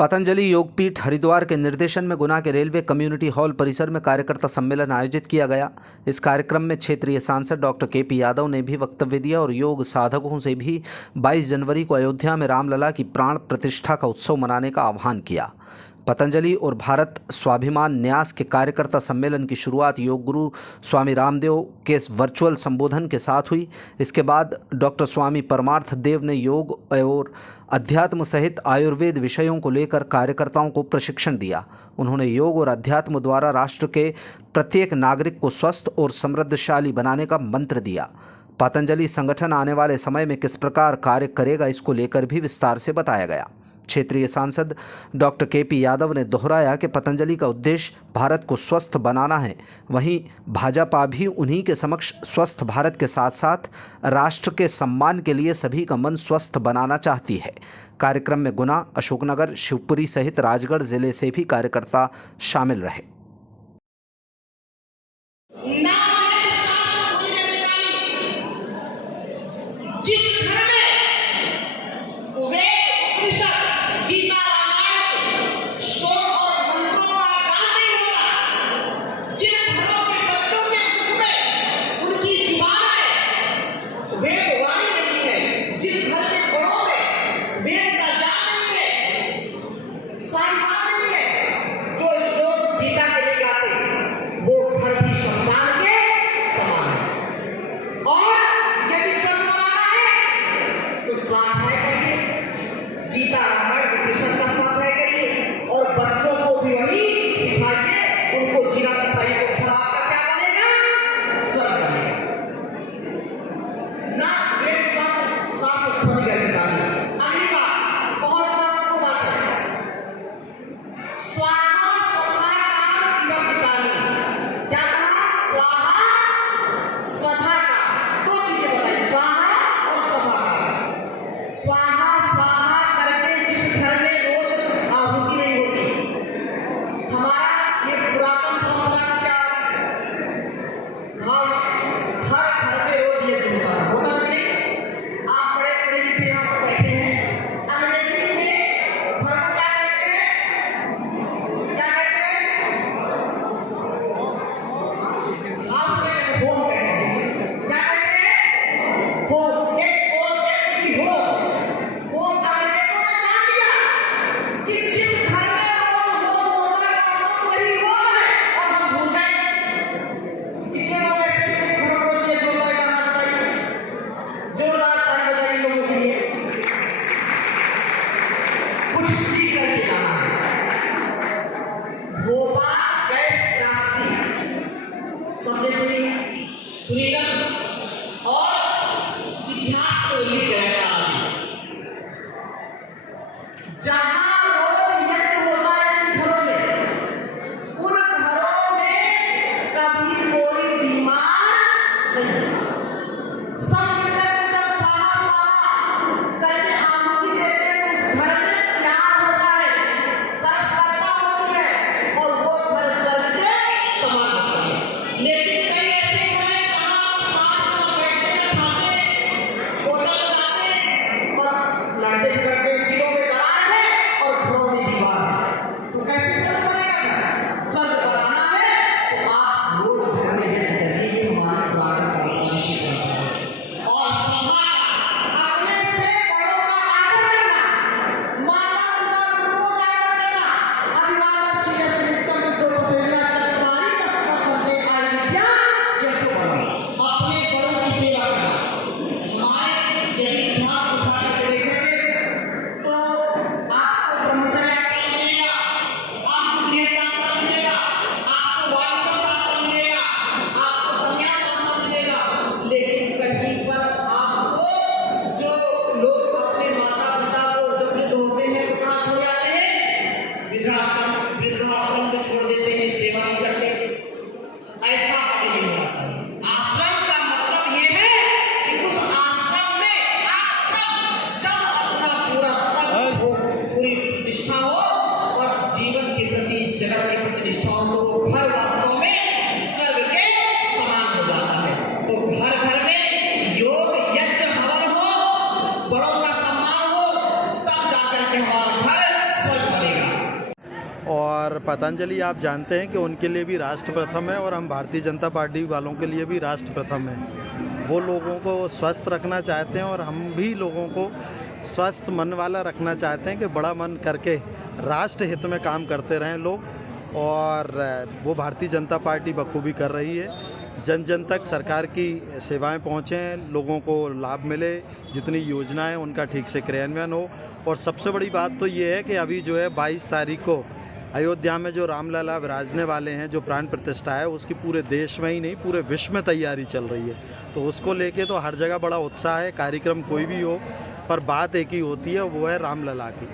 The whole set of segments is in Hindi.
पतंजलि योगपीठ हरिद्वार के निर्देशन में गुना के रेलवे कम्युनिटी हॉल परिसर में कार्यकर्ता सम्मेलन आयोजित किया गया। इस कार्यक्रम में क्षेत्रीय सांसद डॉक्टर के.पी. यादव ने भी वक्तव्य दिया और योग साधकों से भी 22 जनवरी को अयोध्या में रामलला की प्राण प्रतिष्ठा का उत्सव मनाने का आह्वान किया। पतंजलि और भारत स्वाभिमान न्यास के कार्यकर्ता सम्मेलन की शुरुआत योग गुरु स्वामी रामदेव के वर्चुअल संबोधन के साथ हुई। इसके बाद डॉक्टर स्वामी परमार्थ देव ने योग और अध्यात्म सहित आयुर्वेद विषयों को लेकर कार्यकर्ताओं को प्रशिक्षण दिया। उन्होंने योग और अध्यात्म द्वारा राष्ट्र के प्रत्येक नागरिक को स्वस्थ और समृद्धशाली बनाने का मंत्र दिया। पतंजलि संगठन आने वाले समय में किस प्रकार कार्य करेगा, इसको लेकर भी विस्तार से बताया गया। क्षेत्रीय सांसद डॉक्टर के.पी. यादव ने दोहराया कि पतंजलि का उद्देश्य भारत को स्वस्थ बनाना है। वहीं भाजपा भी उन्हीं के समक्ष स्वस्थ भारत के साथ साथ राष्ट्र के सम्मान के लिए सभी का मन स्वस्थ बनाना चाहती है। कार्यक्रम में गुना, अशोकनगर, शिवपुरी सहित राजगढ़ जिले से भी कार्यकर्ता शामिल रहे। बड़ों का सम्मान हो, तब जाकर के हमारा घर स्वस्थ बनेगा। और पतंजलि आप जानते हैं कि उनके लिए भी राष्ट्र प्रथम है और हम भारतीय जनता पार्टी वालों के लिए भी राष्ट्र प्रथम है। वो लोगों को स्वस्थ रखना चाहते हैं और हम भी लोगों को स्वस्थ मन वाला रखना चाहते हैं कि बड़ा मन करके राष्ट्र हित में काम करते रहें लोग, और वो भारतीय जनता पार्टी बखूबी कर रही है। जन जन तक सरकार की सेवाएं पहुँचें, लोगों को लाभ मिले, जितनी योजनाएं उनका ठीक से क्रियान्वयन हो। और सबसे बड़ी बात तो ये है कि अभी जो है 22 तारीख को अयोध्या में जो रामलला विराजने वाले हैं, जो प्राण प्रतिष्ठा है, उसकी पूरे देश में ही नहीं पूरे विश्व में तैयारी चल रही है। तो उसको लेके तो हर जगह बड़ा उत्साह है। कार्यक्रम कोई भी हो, पर बात एक ही होती है, वो है रामलला की।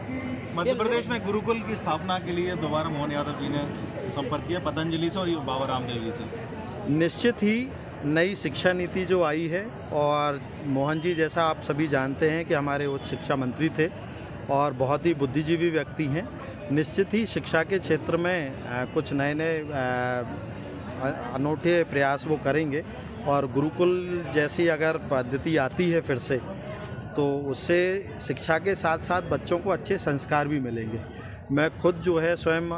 मध्य प्रदेश में गुरुकुल की स्थापना के लिए दोबारा मोहन यादव जी ने संपर्क किया पतंजलि से और बाबा रामदेव जी से। निश्चित ही नई शिक्षा नीति जो आई है, और मोहन जी जैसा आप सभी जानते हैं कि हमारे उच्च शिक्षा मंत्री थे और बहुत ही बुद्धिजीवी व्यक्ति हैं, निश्चित ही शिक्षा के क्षेत्र में कुछ नए नए अनूठे प्रयास वो करेंगे। और गुरुकुल जैसी अगर पद्धति आती है फिर से, तो उससे शिक्षा के साथ साथ बच्चों को अच्छे संस्कार भी मिलेंगे। मैं खुद जो है स्वयं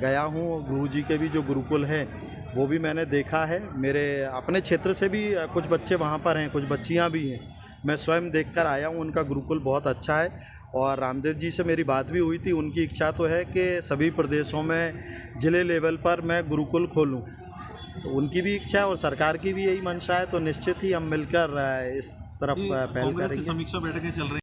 गया हूँ, गुरुजी के भी जो गुरुकुल हैं वो भी मैंने देखा है। मेरे अपने क्षेत्र से भी कुछ बच्चे वहाँ पर हैं, कुछ बच्चियाँ भी हैं, मैं स्वयं देखकर आया हूँ। उनका गुरुकुल बहुत अच्छा है। और रामदेव जी से मेरी बात भी हुई थी, उनकी इच्छा तो है कि सभी प्रदेशों में ज़िले लेवल पर मैं गुरुकुल खोलूँ। तो उनकी भी इच्छा है और सरकार की भी यही मंशा है। तो निश्चित ही हम मिलकर इस तरफ पहल करेंगे। समीक्षा बैठकें चल रही